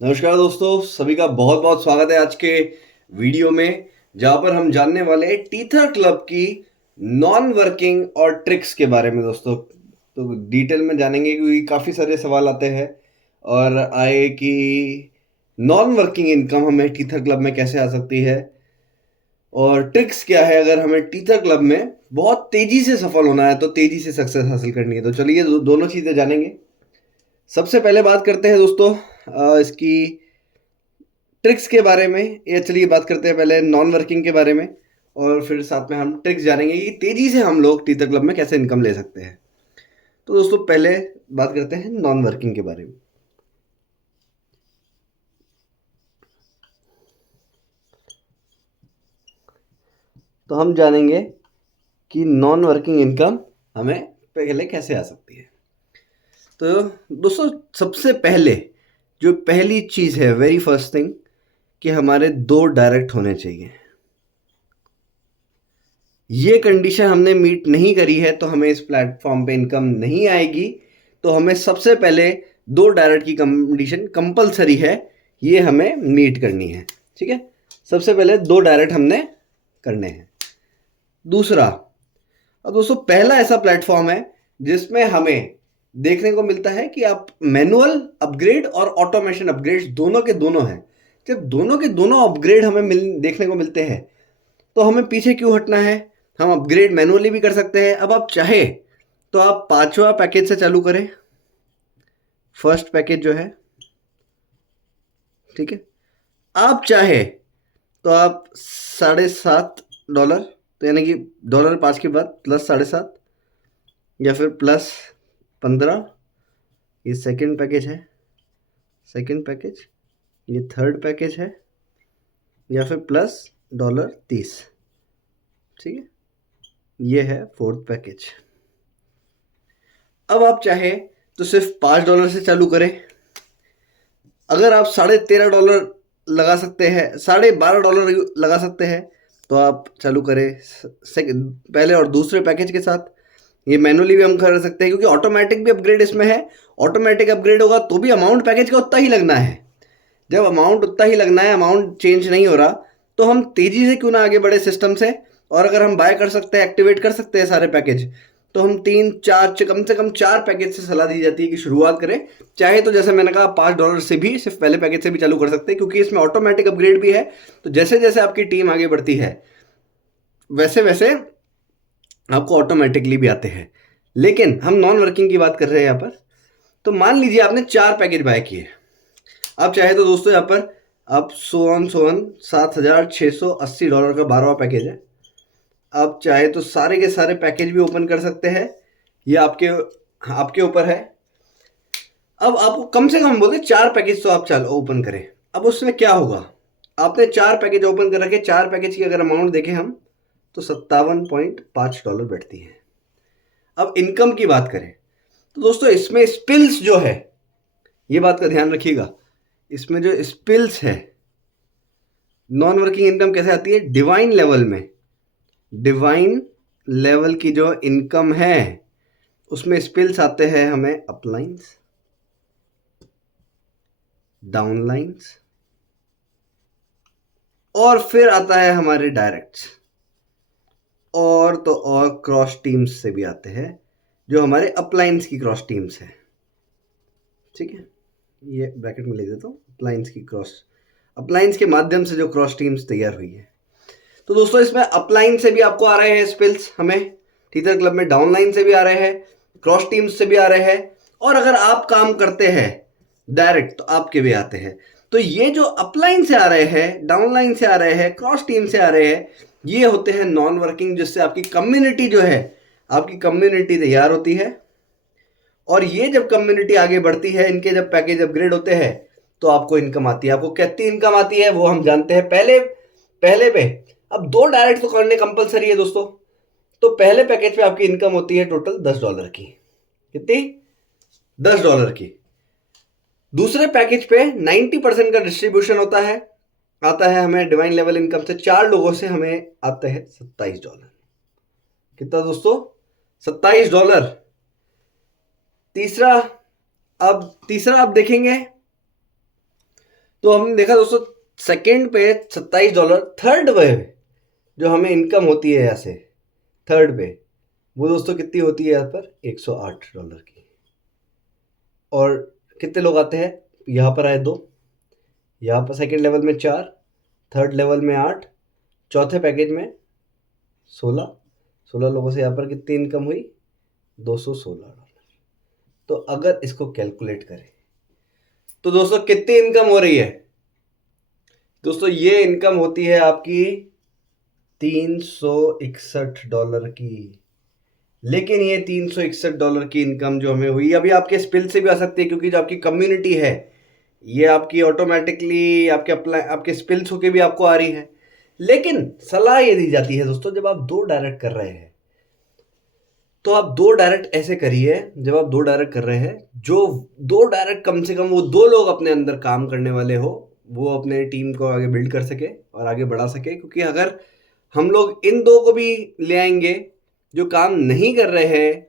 नमस्कार दोस्तों, सभी का बहुत बहुत स्वागत है आज के वीडियो में, जहां पर हम जानने वाले हैं टीथर क्लब की नॉन वर्किंग और ट्रिक्स के बारे में। दोस्तों तो डिटेल में जानेंगे क्योंकि काफ़ी सारे सवाल आते हैं और आए कि नॉन वर्किंग इनकम हमें टीथर क्लब में कैसे आ सकती है और ट्रिक्स क्या है अगर हमें टीथर क्लब में बहुत तेज़ी से सफल होना है, तो तेज़ी से सक्सेस हासिल करनी है। तो चलिए दोनों चीज़ें जानेंगे। सबसे पहले बात करते हैं दोस्तों इसकी ट्रिक्स के बारे में। ये चलिए बात करते हैं पहले नॉन वर्किंग के बारे में और फिर साथ में हम ट्रिक्स जानेंगे कि तेज़ी से हम लोग टीचर क्लब में कैसे इनकम ले सकते हैं। तो दोस्तों पहले बात करते हैं नॉन वर्किंग के बारे में। तो हम जानेंगे कि नॉन वर्किंग इनकम हमें पहले कैसे आ सकती है। तो दोस्तों सबसे पहले जो पहली चीज़ है, वेरी फर्स्ट थिंग, कि हमारे 2 डायरेक्ट होने चाहिए। ये कंडीशन हमने मीट नहीं करी है तो हमें इस प्लेटफॉर्म पे इनकम नहीं आएगी। तो हमें सबसे पहले 2 डायरेक्ट की कंडीशन कंपलसरी है, ये हमें मीट करनी है। ठीक है, सबसे पहले 2 डायरेक्ट हमने करने हैं। दूसरा, अब दोस्तों पहला ऐसा प्लेटफॉर्म है जिसमें हमें देखने को मिलता है कि आप मैनुअल अपग्रेड और ऑटोमेशन अपग्रेड दोनों के दोनों हैं। जब दोनों के दोनों अपग्रेड हमें देखने को मिलते हैं तो हमें पीछे क्यों हटना है। हम अपग्रेड मैनुअली भी कर सकते हैं। अब आप चाहे तो आप 5वां पैकेज से चालू करें, फर्स्ट पैकेज जो है। ठीक है, आप चाहे तो आप $7.5, तो यानी कि $5 के बाद प्लस 7.5 या फिर प्लस 15, ये सेकंड पैकेज है। सेकंड पैकेज, ये थर्ड पैकेज है, या फिर प्लस $30। ठीक है, ये है फोर्थ पैकेज। अब आप चाहे तो सिर्फ $5 से चालू करें। अगर आप $13.5 लगा सकते हैं, $12.5 लगा सकते हैं, तो आप चालू करें पहले और दूसरे पैकेज के साथ। ये मैनुअली भी हम कर सकते हैं क्योंकि ऑटोमेटिक भी अपग्रेड इसमें है। ऑटोमेटिक अपग्रेड होगा तो भी अमाउंट पैकेज का उतना ही लगना है। जब अमाउंट उतना ही लगना है, अमाउंट चेंज नहीं हो रहा, तो हम तेज़ी से क्यों ना आगे बढ़े सिस्टम से। और अगर हम बाय कर सकते हैं, एक्टिवेट कर सकते हैं सारे पैकेज, तो हम 3-4 से कम 4 पैकेज से सलाह दी जाती है कि शुरुआत करें। चाहे तो जैसे मैंने कहा $5 से भी, सिर्फ पहले पैकेज से भी चालू कर सकते हैं क्योंकि इसमें ऑटोमेटिक अपग्रेड भी है। तो जैसे जैसे आपकी टीम आगे बढ़ती है वैसे वैसे आपको ऑटोमेटिकली भी आते हैं। लेकिन हम नॉन वर्किंग की बात कर रहे हैं यहाँ पर। तो मान लीजिए आपने 4 पैकेज बाय किए। आप चाहे तो दोस्तों यहाँ पर आप सोन $7,680 का 12वां पैकेज है। आप चाहे तो सारे के सारे पैकेज भी ओपन कर सकते हैं, ये आपके आपके ऊपर है। अब आपको कम से कम बोलते 4 पैकेज तो आप चलो ओपन करें। अब उसमें क्या होगा, आपने 4 पैकेज ओपन कर रखे। 4 पैकेज की अगर अमाउंट देखें हम, तो $57.5 बैठती है। अब इनकम की बात करें तो दोस्तों इसमें स्पिल्स जो है, ये बात का ध्यान रखिएगा, इसमें जो स्पिल्स है, नॉन वर्किंग इनकम कैसे आती है, डिवाइन लेवल में। डिवाइन लेवल की जो इनकम है उसमें स्पिल्स आते हैं हमें अपलाइंस, डाउनलाइंस, और फिर आता है हमारे डायरेक्ट्स, और तो और क्रॉस टीम्स से भी आते हैं जो हमारे अपलाइंस की क्रॉस टीम्स है। ठीक है, ये ब्रैकेट में लिख देता हूँ, अपलाइंस की क्रॉस, अपलाइंस के माध्यम से जो क्रॉस टीम्स तैयार हुई है। तो दोस्तों इसमें अपलाइन से भी आपको आ रहे हैं स्पिल्स हमें टीचर क्लब में, डाउनलाइन से भी आ रहे हैं, क्रॉस टीम्स से भी आ रहे हैं, और अगर आप काम करते हैं डायरेक्ट तो आपके भी आते हैं। तो ये जो अपलाइन से आ रहे हैं, डाउनलाइन से आ रहे हैं, क्रॉस टीम से आ रहे हैं, ये होते हैं नॉन वर्किंग, जिससे आपकी कम्युनिटी जो है, आपकी कम्युनिटी तैयार होती है। और ये जब कम्युनिटी आगे बढ़ती है, इनके जब पैकेज अपग्रेड होते हैं, तो आपको इनकम आती है। आपको कितनी इनकम आती है वो हम जानते हैं पहले पहले पे। अब 2 डायरेक्ट तो करने कंपलसरी है दोस्तों। तो पहले पैकेज पे आपकी इनकम होती है टोटल $10 की। कितनी? $10 की। दूसरे पैकेज पे 90% का डिस्ट्रीब्यूशन होता है, आता है हमें डिवाइन लेवल इनकम से। 4 लोगों से हमें आता है $27। कितना दोस्तों? $27। तीसरा, अब तीसरा आप देखेंगे तो हमने देखा दोस्तों सेकंड पे $27, थर्ड पे जो हमें इनकम होती है यहाँ से थर्ड पे, वो दोस्तों कितनी होती है यहाँ पर $108 की। और कितने लोग आते हैं, यहाँ पर आए 2, यहाँ पर सेकंड लेवल में 4, थर्ड लेवल में 8, चौथे पैकेज में 16 लोगों से यहाँ पर कितनी इनकम हुई $216। तो अगर इसको कैलकुलेट करें तो दोस्तों कितनी इनकम हो रही है दोस्तों, ये इनकम होती है आपकी $361 की। लेकिन ये $361 की इनकम जो हमें हुई, अभी आपके स्पिल से भी आ सकती है, क्योंकि जो आपकी कम्युनिटी है ये आपकी ऑटोमेटिकली आपके स्पिल्स होके भी आपको आ रही है। लेकिन सलाह ये दी जाती है दोस्तों, जब आप 2 डायरेक्ट कर रहे हैं तो आप 2 डायरेक्ट ऐसे करिए, जब आप 2 डायरेक्ट कर रहे हैं, जो 2 डायरेक्ट कम से कम वो 2 लोग अपने अंदर काम करने वाले हो, वो अपने टीम को आगे बिल्ड कर सके और आगे बढ़ा सके। क्योंकि अगर हम लोग इन 2 को भी ले आएंगे जो काम नहीं कर रहे हैं,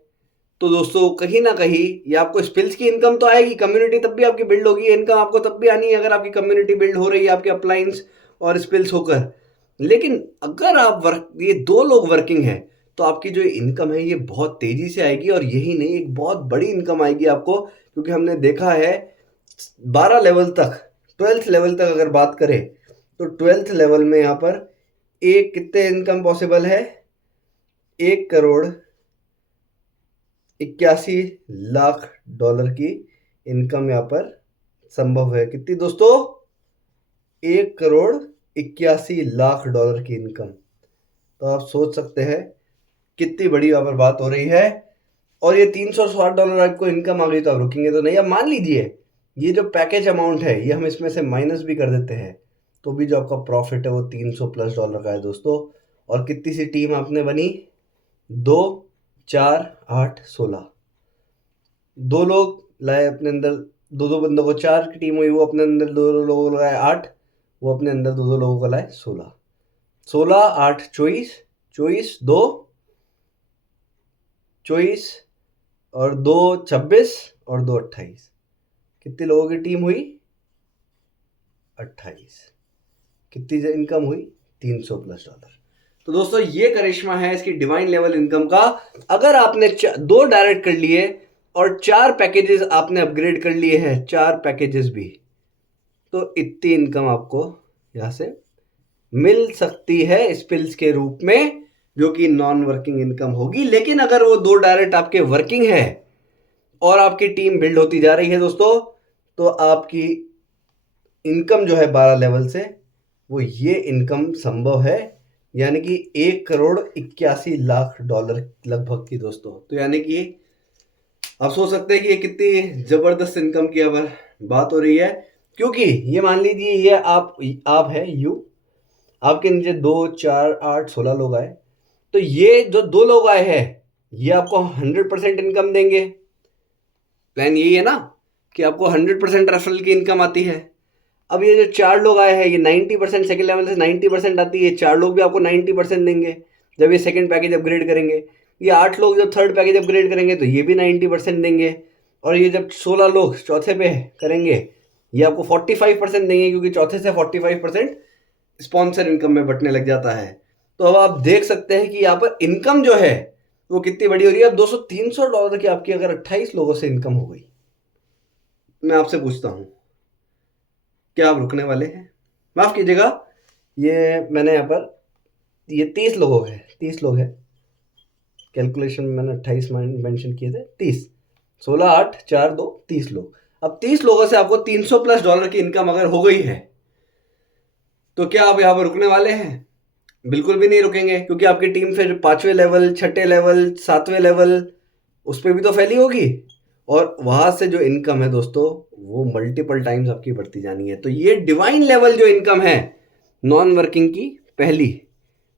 तो दोस्तों कहीं ना कहीं ये आपको स्पिल्स की इनकम तो आएगी, कम्युनिटी तब भी आपकी बिल्ड होगी, इनकम आपको तब भी आनी है अगर आपकी कम्युनिटी बिल्ड हो रही है आपके अप्लायंस और स्पिल्स होकर। लेकिन अगर आप ये 2 लोग वर्किंग है तो आपकी जो इनकम है ये बहुत तेजी से आएगी, और यही नहीं एक बहुत बड़ी इनकम आएगी आपको। क्योंकि हमने देखा है 12 लेवल तक, 12th लेवल तक अगर बात करें तो 12th लेवल में यहाँ पर एक कितने इनकम पॉसिबल है, $1,81,00,000 की इनकम यहाँ पर संभव है। कितनी दोस्तों, $1,81,00,000 की इनकम। तो आप सोच सकते हैं कितनी बड़ी यहाँ पर बात हो रही है। और ये $360 आपको इनकम आ गई तो आप रुकेंगे तो नहीं। अब मान लीजिए ये जो पैकेज अमाउंट है ये हम इसमें से माइनस भी कर देते हैं, तो भी जो आपका प्रॉफिट है वो $300+ का है दोस्तों। और कितनी सी टीम आपने बनी, 2, 4, 8, 16, 2 लोग लाए अपने अंदर, 2 बंदों को 4 की टीम हुई, वो अपने अंदर 2 लोगों को लाए 8, वो अपने अंदर 2 लोगों को लाए 16, 8 24, 2 24 और 2 26 और 2 28, कितने लोगों की टीम हुई 28। कितनी इनकम हुई $300+। तो दोस्तों ये करिश्मा है इसकी डिवाइन लेवल इनकम का। अगर आपने 2 डायरेक्ट कर लिए और 4 पैकेजेस आपने अपग्रेड कर लिए हैं, 4 पैकेजेस भी, तो इतनी इनकम आपको यहां से मिल सकती है स्पिल्स के रूप में, जो कि नॉन वर्किंग इनकम होगी। लेकिन अगर वो 2 डायरेक्ट आपके वर्किंग है और आपकी टीम बिल्ड होती जा रही है दोस्तों, तो आपकी इनकम जो है 12 लेवल से, वो ये इनकम संभव है, यानी कि $1,81,00,000 लगभग की दोस्तों। तो यानी कि आप सोच सकते हैं कि ये कितनी जबरदस्त इनकम की अब बात हो रही है। क्योंकि ये मान लीजिए ये आप है आपके नीचे 2, 4, 8, 16 लोग आए, तो ये जो 2 लोग आए हैं ये आपको 100% इनकम देंगे। प्लान यही है ना कि आपको 100% रेफरल की इनकम आती है। अब ये जो 4 लोग आए हैं ये 90%, सेकंड लेवल से 90% आती है, 4 लोग भी आपको 90% देंगे जब ये सेकंड पैकेज अपग्रेड करेंगे। ये 8 लोग जब थर्ड पैकेज अपग्रेड करेंगे तो ये भी 90% देंगे। और ये जब 16 लोग चौथे पे करेंगे ये आपको 45% देंगे, क्योंकि चौथे से 45% स्पॉन्सर इनकम में बटने लग जाता है। तो अब आप देख सकते हैं कि यहाँ पर इनकम जो है वो कितनी बड़ी हो रही है। अब दोस्तों $300 की आपकी अगर 28 लोगों से इनकम हो गई, मैं आपसे पूछता हूँ क्या आप रुकने वाले हैं? माफ कीजिएगा, ये मैंने यहाँ पर ये 30 लोग हैं, कैलकुलेशन में मैंने 28 मेंशन किए थे, 30, 16, 8, 4, 2, 30 लोग। अब 30 लोगों से आपको $300+ की इनकम अगर हो गई है, तो क्या आप यहाँ पर रुकने वाले हैं? बिल्कुल भी नहीं रुकेंगे, क्योंकि आपकी टीम फिर 5वें लेवल, 6ठे लेवल, 7वें लेवल उस पर भी तो फैली होगी, और वहां से जो इनकम है दोस्तों वो मल्टीपल टाइम्स आपकी बढ़ती जानी है। तो ये डिवाइन लेवल जो इनकम है नॉन वर्किंग की पहली,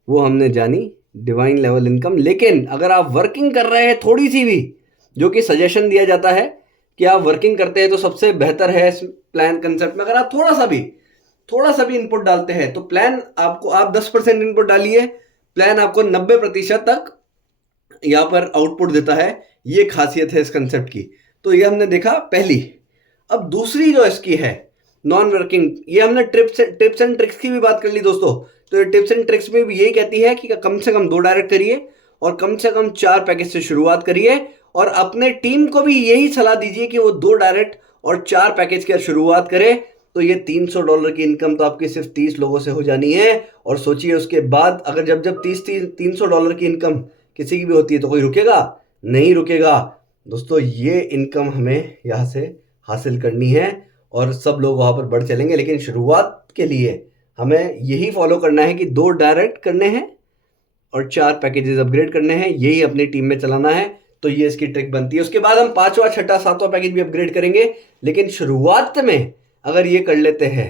वो हमने जानी डिवाइन लेवल इनकम। लेकिन अगर आप वर्किंग कर रहे हैं थोड़ी सी भी, जो कि सजेशन दिया जाता है कि आप वर्किंग करते हैं तो सबसे बेहतर है इस प्लान कंसेप्ट में, अगर आप थोड़ा सा भी इनपुट डालते हैं तो प्लान आपको, आप 10% इनपुट डालिए, प्लान आपको 90% तक यहाँ पर आउटपुट देता है। ये खासियत है इस कंसेप्ट की। तो ये हमने देखा पहली। अब दूसरी जो इसकी है नॉन वर्किंग, ये हमने टिप्स एंड ट्रिक्स की भी बात कर ली दोस्तों। तो ये टिप्स एंड ट्रिक्स में भी यही कहती है कि कम से कम 2 डायरेक्ट करिए और कम से कम 4 पैकेज से शुरुआत करिए, और अपने टीम को भी यही सलाह दीजिए कि वो 2 डायरेक्ट और 4 पैकेज की शुरुआत करे। तो ये $300 की इनकम तो आपकी सिर्फ 30 लोगों से हो जानी है। और सोचिए उसके बाद अगर जब जब $300 की इनकम किसी की भी होती है तो कोई रुकेगा? नहीं रुकेगा दोस्तों। ये इनकम हमें यहाँ से हासिल करनी है और सब लोग वहाँ पर बढ़ चलेंगे, लेकिन शुरुआत के लिए हमें यही फॉलो करना है कि 2 डायरेक्ट करने हैं और 4 पैकेजेस अपग्रेड करने हैं, यही अपनी टीम में चलाना है। तो ये इसकी ट्रिक बनती है। उसके बाद हम 5वां 6वां 7वां पैकेज भी अपग्रेड करेंगे, लेकिन शुरुआत में अगर ये कर लेते हैं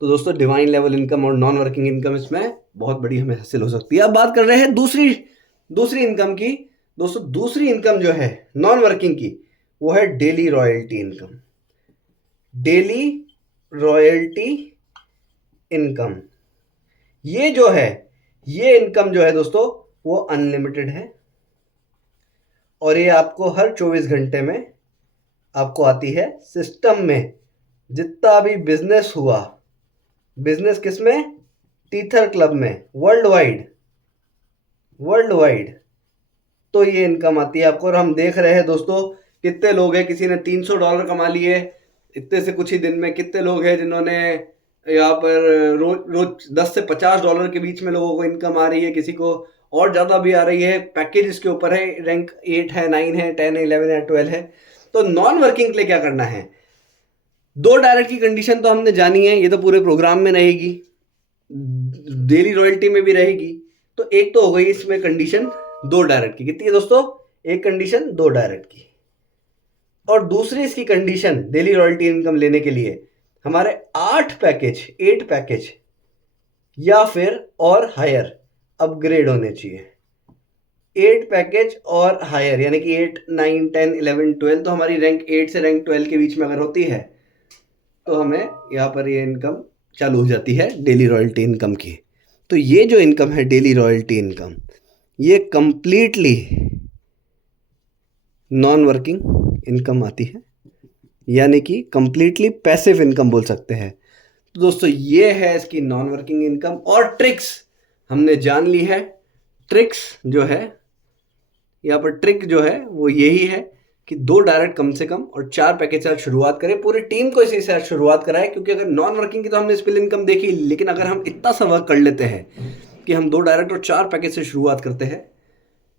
तो दोस्तों डिवाइन लेवल इनकम और नॉन वर्किंग इनकम इसमें बहुत बड़ी हमें हासिल हो सकती है। अब बात कर रहे हैं दूसरी इनकम की। दोस्तों दूसरी इनकम जो है नॉन वर्किंग की, वो है daily royalty income. Daily royalty income ये जो है, ये इनकम जो है दोस्तों वो अनलिमिटेड है और ये आपको हर 24 घंटे में आपको आती है सिस्टम में। जितना भी बिजनेस हुआ, बिजनेस किसमें? टीथर क्लब में, वर्ल्ड वाइड। तो ये इनकम आती है आपको। और हम देख रहे हैं दोस्तों कितने लोग हैं, किसी ने $300 कमा लिए इतने से कुछ ही दिन में, कितने लोग हैं जिन्होंने यहाँ पर रोज 10 से $50 के बीच में लोगों को इनकम आ रही है, किसी को और ज़्यादा भी आ रही है। पैकेज इसके ऊपर है, रैंक 8 है, 9 है, 10 है, 11 है, 12 है। तो नॉन वर्किंग के लिए क्या करना है? 2 डायरेक्ट की कंडीशन तो हमने जानी है, ये तो पूरे प्रोग्राम में रहेगी, डेली रॉयल्टी में भी रहेगी। तो एक तो हो गई इसमें कंडीशन 2 डायरेक्ट की। कितनी है दोस्तों? एक कंडीशन 2 डायरेक्ट की। और दूसरी इसकी कंडीशन डेली रॉयल्टी इनकम लेने के लिए हमारे 8 पैकेज या फिर और हायर अपग्रेड होने चाहिए। 8 पैकेज और हायर यानी कि 8, 9, 10, 11, 12। तो हमारी रैंक 8 से रैंक 12 के बीच में अगर होती है तो हमें यहाँ पर ये इनकम चालू हो जाती है डेली रॉयल्टी इनकम की। तो ये जो इनकम है डेली रॉयल्टी इनकम, ये कंप्लीटली नॉन वर्किंग इनकम आती है, यानी कि कंप्लीटली पैसिव इनकम बोल सकते हैं। तो दोस्तों ये है इसकी नॉन वर्किंग इनकम। और ट्रिक्स हमने जान ली है। ट्रिक्स जो है यहाँ पर, ट्रिक जो है वो यही है कि 2 डायरेक्ट कम से कम और 4 पैकेज से शुरुआत करें। पूरी टीम को इसी से शुरुआत कराएं, क्योंकि अगर नॉन वर्किंग की तो हमने स्पिल इनकम देखी, लेकिन अगर हम इतना सा वर्क कर लेते हैं कि हम 2 डायरेक्ट और 4 पैकेज से शुरुआत करते हैं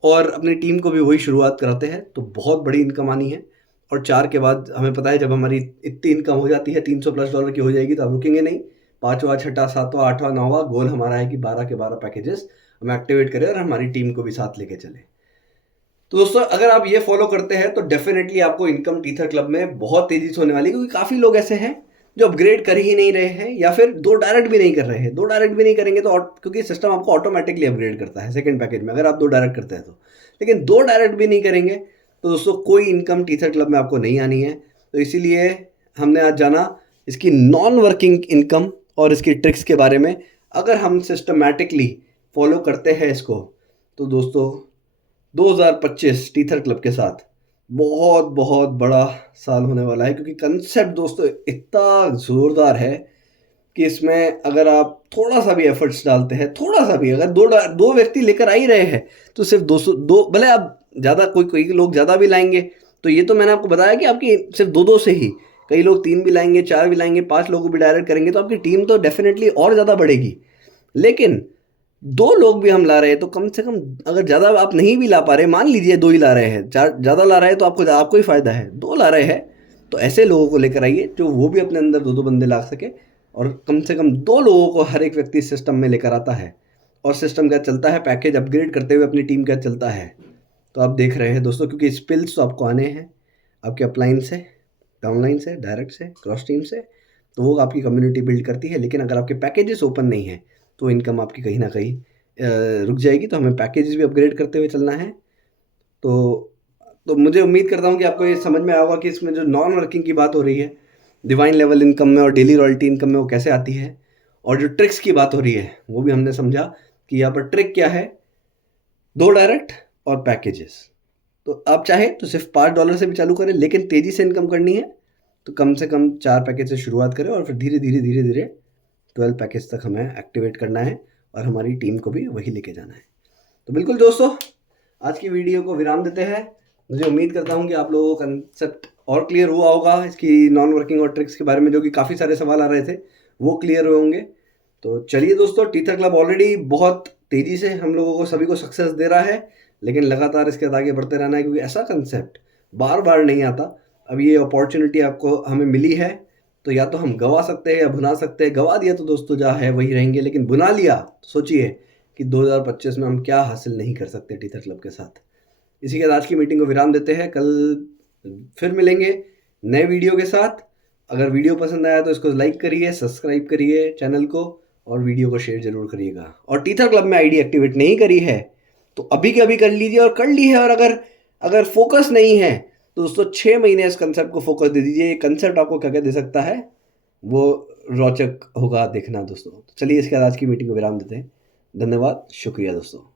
और अपनी टीम को भी वही शुरुआत कराते हैं, तो बहुत बड़ी इनकम आनी है। और 4 के बाद हमें पता है जब हमारी इतनी इनकम हो जाती है $300+ की हो जाएगी तो हम रुकेंगे नहीं। 5वां 6वां 7वां 8वां 9वां गोल हमारा है कि 12 के 12 पैकेजेस हम एक्टिवेट करें और हमारी टीम को भी साथ लेके चले। तो दोस्तों अगर आप ये फॉलो करते हैं तो डेफिनेटली आपको इनकम टीथर क्लब में बहुत तेजी से होने वाली है, क्योंकि काफ़ी लोग ऐसे हैं जो अपग्रेड कर ही नहीं रहे हैं या फिर 2 डायरेक्ट भी नहीं कर रहे हैं। 2 डायरेक्ट भी नहीं करेंगे तो क्योंकि सिस्टम आपको ऑटोमेटिकली अपग्रेड करता है सेकंड पैकेज में अगर आप 2 डायरेक्ट करते हैं तो, लेकिन 2 डायरेक्ट भी नहीं करेंगे तो दोस्तों कोई इनकम टीथर क्लब में आपको नहीं आनी है। तो इसीलिए हमने आज जाना इसकी नॉन वर्किंग इनकम और इसकी ट्रिक्स के बारे में। अगर हम सिस्टमैटिकली फॉलो करते हैं इसको तो दोस्तों 2025 टीथर क्लब के साथ बहुत बहुत बड़ा साल होने वाला है, क्योंकि कंसेप्ट दोस्तों इतना ज़ोरदार है कि इसमें अगर आप थोड़ा सा भी एफर्ट्स डालते हैं, थोड़ा सा भी, अगर दो व्यक्ति लेकर आ ही रहे हैं तो सिर्फ 200 भले आप ज़्यादा, कोई लोग ज़्यादा भी लाएंगे। तो ये तो मैंने आपको बताया कि आपकी सिर्फ 2 से ही, कई लोग 3 भी लाएंगे, 4 भी लाएंगे, 5 लोगों को भी डायरेक्ट करेंगे तो आपकी टीम तो डेफिनेटली और ज़्यादा बढ़ेगी। लेकिन 2 लोग भी हम ला रहे हैं तो कम से कम, अगर ज़्यादा आप नहीं भी ला पा रहे, मान लीजिए 2 ही ला रहे हैं, ज़्यादा ला रहे हैं तो आपको ही फ़ायदा है। 2 ला रहे हैं तो ऐसे लोगों को लेकर आइए जो वो भी अपने अंदर 2 बंदे ला सके, और कम से कम 2 लोगों को हर एक व्यक्ति सिस्टम में लेकर आता है। और सिस्टम क्या चलता है, पैकेज अपग्रेड करते हुए अपनी टीम क्या चलता है। तो आप देख रहे हैं दोस्तों, क्योंकि स्पिल्स तो आपको आने हैं आपके अपलाइन से, डाउनलाइन से, डायरेक्ट से, क्रॉस टीम से, तो वो आपकी कम्युनिटी बिल्ड करती है। लेकिन अगर आपके पैकेजेस ओपन नहीं है तो इनकम आपकी कहीं ना कहीं रुक जाएगी। तो हमें पैकेजेस भी अपग्रेड करते हुए चलना है। तो मुझे उम्मीद करता हूँ कि आपको ये समझ में आएगा कि इसमें जो नॉन वर्किंग की बात हो रही है डिवाइन लेवल इनकम में और डेली रॉयल्टी इनकम में, वो कैसे आती है। और जो ट्रिक्स की बात हो रही है वो भी हमने समझा कि यहाँ पर ट्रिक क्या है, 2 डायरेक्ट और पैकेजेस। तो आप चाहे तो सिर्फ $5 से भी चालू करें, लेकिन तेज़ी से इनकम करनी है तो कम से कम 4 पैकेज से शुरुआत करें और फिर धीरे धीरे 12 पैकेज तक हमें एक्टिवेट करना है और हमारी टीम को भी वही लेके जाना है। तो बिल्कुल दोस्तों, आज की वीडियो को विराम देते हैं। मुझे उम्मीद करता हूँ कि आप लोगों को कंसेप्ट और क्लियर हुआ होगा इसकी नॉन वर्किंग और ट्रिक्स के बारे में, जो कि काफ़ी सारे सवाल आ रहे थे वो क्लियर हुए होंगे। तो चलिए दोस्तों, टीथर क्लब ऑलरेडी बहुत तेज़ी से हम लोगों को सभी को सक्सेस दे रहा है, लेकिन लगातार इसके बाद आगे बढ़ते रहना है, क्योंकि ऐसा कंसेप्ट बार बार नहीं आता। अब ये अपॉर्चुनिटी आपको हमें मिली है, तो या तो हम गवा सकते हैं या भुना सकते हैं। गवा दिया तो दोस्तों जहाँ है वही रहेंगे, लेकिन बुना लिया तो सोचिए कि 2025 में हम क्या हासिल नहीं कर सकते टीथर क्लब के साथ। इसी के साथ आज की मीटिंग को विराम देते हैं। कल फिर मिलेंगे नए वीडियो के साथ। अगर वीडियो पसंद आया तो इसको लाइक करिए, सब्सक्राइब करिए चैनल को, और वीडियो को शेयर जरूर करिएगा। और टीथर क्लब में आईडी एक्टिवेट नहीं करी है तो अभी के अभी कर लीजिए, और कर ली है। और अगर फोकस नहीं है तो दोस्तों 6 महीने इस कंसेप्ट को फोकस दे दीजिए। ये कंसेप्ट आपको क्या क्या दे सकता है वो रोचक होगा देखना दोस्तों। तो चलिए इसके बाद आज की मीटिंग को विराम देते हैं। धन्यवाद, शुक्रिया दोस्तों।